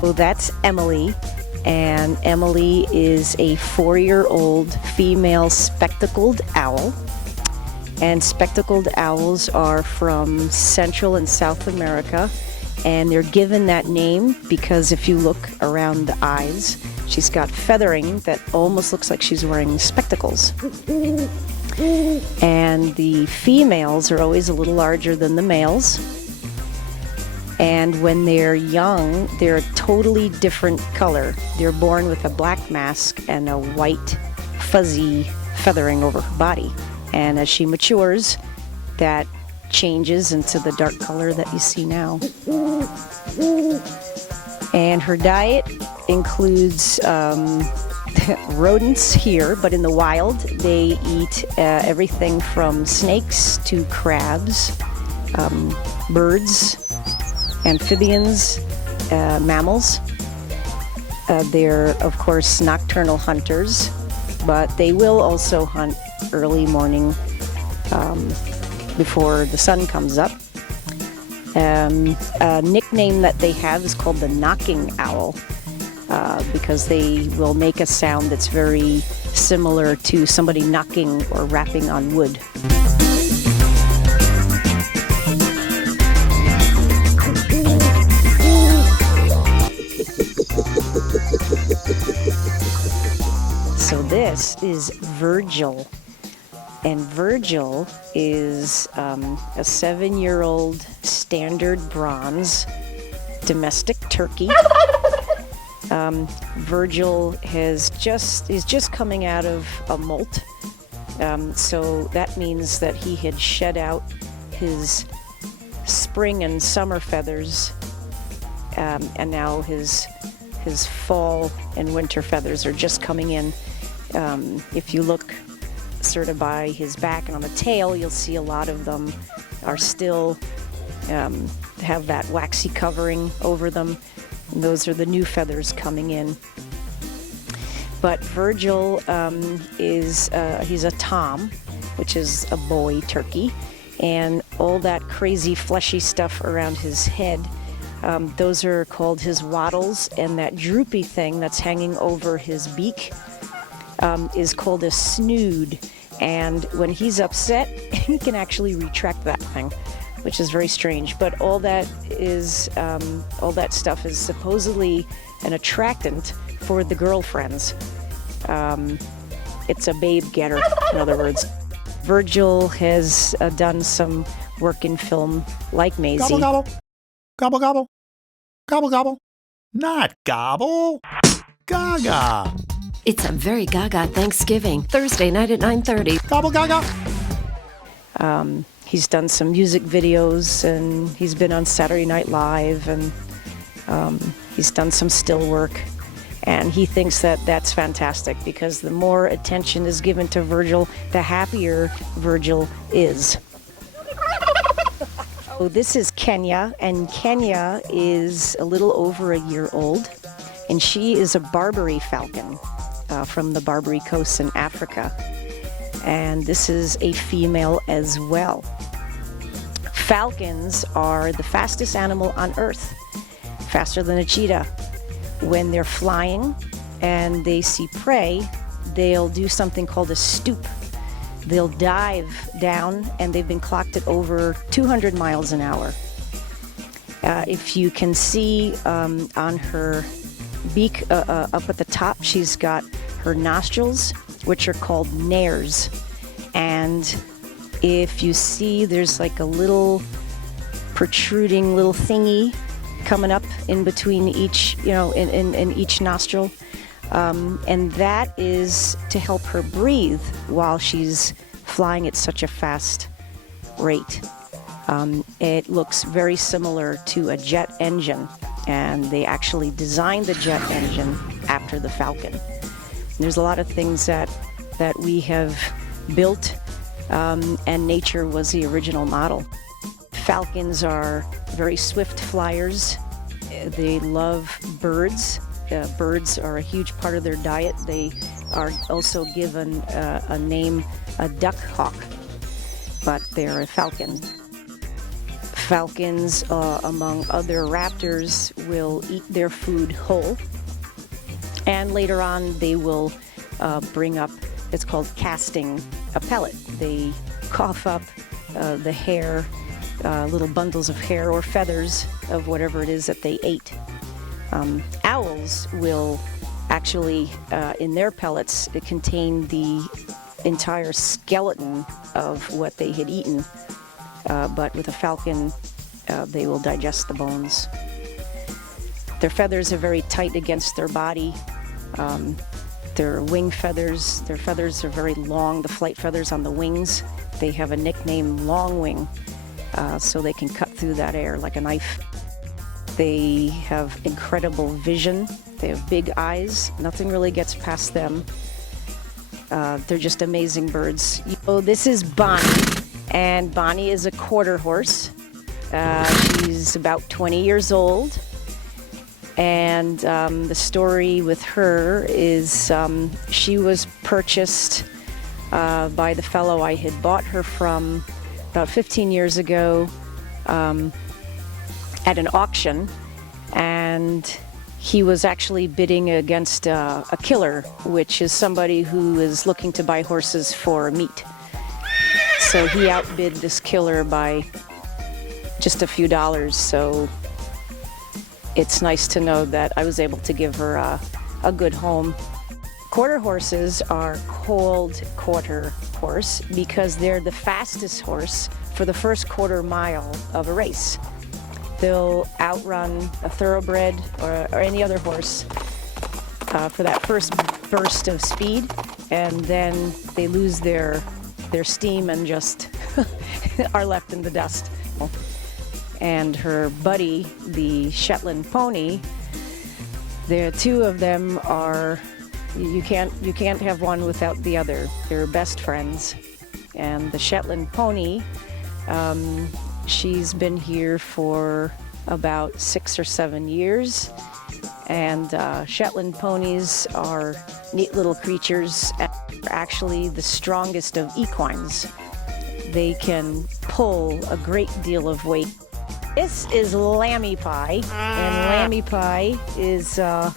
So that's Emily, and Emily is a 4-year-old female spectacled owl. And spectacled owls are from Central and South America, and they're given that name because if you look around the eyes, she's got feathering that almost looks like she's wearing spectacles. And the females are always a little larger than the males. And when they're young, they're a totally different color. They're born with a black mask and a white, fuzzy feathering over her body. And as she matures, that changes into the dark color that you see now. And her diet includes rodents here, but in the wild, they eat everything from snakes to crabs, birds, amphibians, mammals. They're, of course, nocturnal hunters, but they will also hunt early morning before the sun comes up. A nickname that they have is called the knocking owl because they will make a sound that's very similar to somebody knocking or rapping on wood. So this is Virgil, and Virgil is a 7-year-old standard bronze domestic turkey. Virgil is just coming out of a molt, so that means that he had shed out his spring and summer feathers, and now his fall and winter feathers are just coming in. If you look sort of by his back and on the tail, you'll see a lot of them are still have that waxy covering over them. And those are the new feathers coming in. But Virgil he's a tom, which is a boy turkey, and all that crazy fleshy stuff around his head, those are called his wattles, and that droopy thing that's hanging over his beak is called a snood. And when he's upset, he can actually retract that thing, which is very strange. But all that stuff is supposedly an attractant for the girlfriends. It's a babe getter, in other words. Virgil has done some work in film, like Maisie. Gobble, gobble. Gobble, gobble. Gobble, gobble. Not gobble. Gaga. It's a very Gaga Thanksgiving, Thursday night at 9:30. Gobble, gaga. He's done some music videos, and he's been on Saturday Night Live, and he's done some still work. And he thinks that that's fantastic because the more attention is given to Virgil, the happier Virgil is. So this is Kenya, and Kenya is a little over a year old, and she is a Barbary falcon from the Barbary coast in Africa. And this is a female as well. Falcons are the fastest animal on Earth, faster than a cheetah. When they're flying and they see prey, they'll do something called a stoop. They'll dive down, and they've been clocked at over 200 miles an hour. If you can see on her beak up at the top, she's got her nostrils, which are called nares. And if you see, there's like a little protruding little thingy coming up in between each, in each nostril. And that is to help her breathe while she's flying at such a fast rate. It looks very similar to a jet engine, and they actually designed the jet engine after the Falcon. There's a lot of things that we have built, and nature was the original model. Falcons are very swift flyers. They love birds. Birds are a huge part of their diet. They are also given a name, a duck hawk, but they're a falcon. Falcons, among other raptors, will eat their food whole, and later on they will bring up, it's called casting a pellet. They cough up the hair, little bundles of hair or feathers of whatever it is that they ate. Owls will actually, in their pellets, contain the entire skeleton of what they had eaten. But with a falcon, they will digest the bones. Their feathers are very tight against their body. Their wing feathers, their feathers are very long, the flight feathers on the wings. They have a nickname, long wing, so they can cut through that air like a knife. They have incredible vision. They have big eyes. Nothing really gets past them. They're just amazing birds. This is Bonnie. And Bonnie is a quarter horse. She's about 20 years old. And the story with her is she was purchased by the fellow I had bought her from about 15 years ago at an auction. And he was actually bidding against a killer, which is somebody who is looking to buy horses for meat. So he outbid this killer by just a few dollars. So it's nice to know that I was able to give her a good home. Quarter horses are called quarter horse because they're the fastest horse for the first quarter mile of a race. They'll outrun a thoroughbred or any other horse for that first burst of speed, and then they lose their steam and just are left in the dust. And her buddy, the Shetland pony, the two of them are, you can't have one without the other. They're best friends. And the Shetland pony, she's been here for about 6 or 7 years. And Shetland ponies are neat little creatures, and are actually the strongest of equines. They can pull a great deal of weight. This is Lammy Pie, and Lammy Pie is a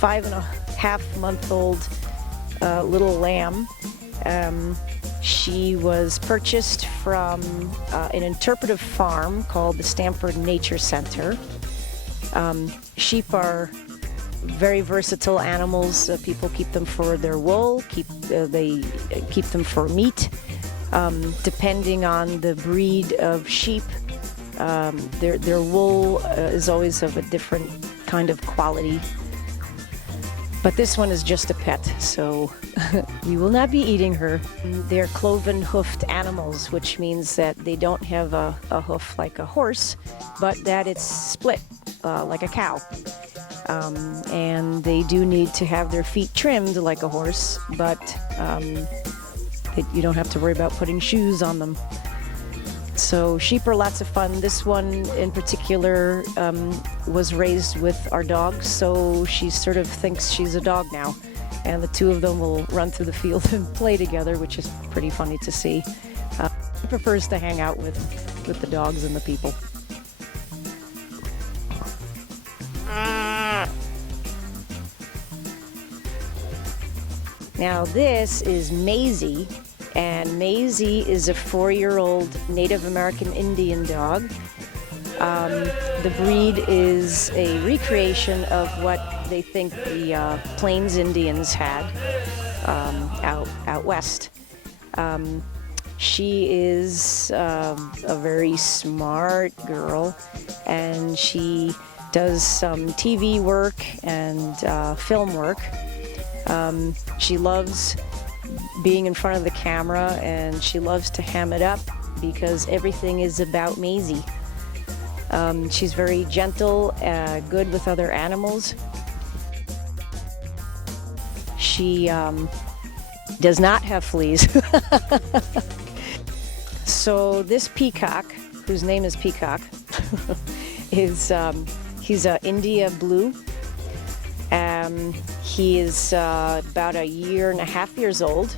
5.5-month-old little lamb. She was purchased from an interpretive farm called the Stamford Nature Center. Sheep are very versatile animals. People keep them for their wool, they keep them for meat. Depending on the breed of sheep, their wool is always of a different kind of quality. But this one is just a pet, so we will not be eating her. They're cloven-hoofed animals, which means that they don't have a hoof like a horse, but that it's split like a cow. And they do need to have their feet trimmed like a horse, but you don't have to worry about putting shoes on them. So sheep are lots of fun. This one in particular was raised with our dog, so she sort of thinks she's a dog now. And the two of them will run through the field and play together, which is pretty funny to see. She prefers to hang out with the dogs and the people. Now this is Maisie. And Maisie is a 4-year-old Native American Indian dog. The breed is a recreation of what they think the Plains Indians had out west. She is a very smart girl, and she does some TV work and film work. She loves being in front of the camera, and she loves to ham it up because everything is about Maisie. She's very gentle, good with other animals. She does not have fleas. So this peacock, whose name is Peacock, is He's a India blue. He is about 1.5 years old.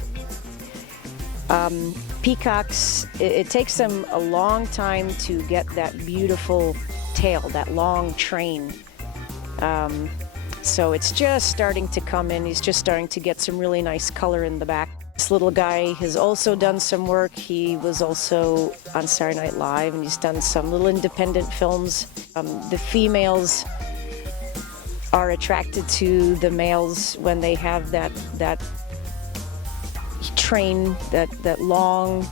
Peacocks, it takes them a long time to get that beautiful tail, that long train. So it's just starting to come in. He's just starting to get some really nice color in the back. This little guy has also done some work. He was also on Saturday Night Live, and he's done some little independent films. The females are attracted to the males when they have that train, that long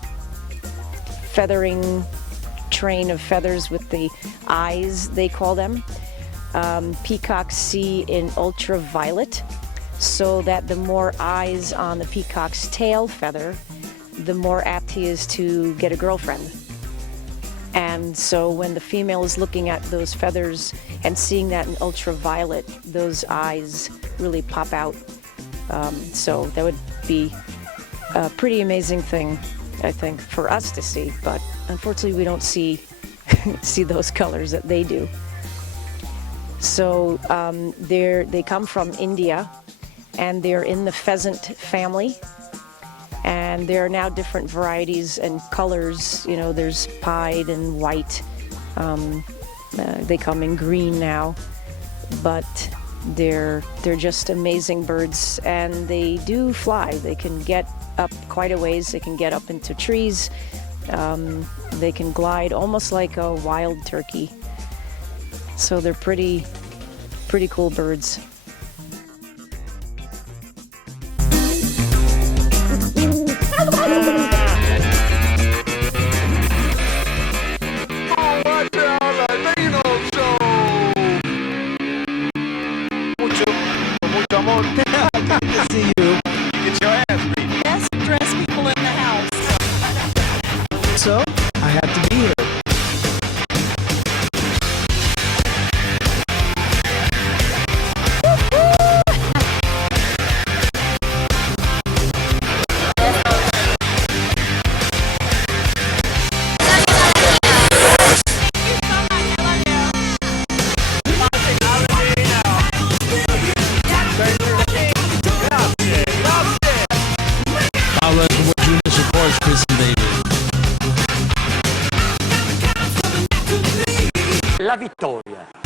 feathering train of feathers with the eyes, they call them. Peacocks see in ultraviolet, so that the more eyes on the peacock's tail feather, the more apt he is to get a girlfriend. And so when the female is looking at those feathers and seeing that in ultraviolet, those eyes really pop out. So that would be a pretty amazing thing, I think, for us to see. But unfortunately, we don't see those colors that they do. So they come from India, and they're in the pheasant family. And there are now different varieties and colors. You know, there's pied and white. They come in green now, but they're just amazing birds, and they do fly. They can get up quite a ways. They can get up into trees. They can glide almost like a wild turkey. So they're pretty cool birds. So, I had to be here. La vittoria.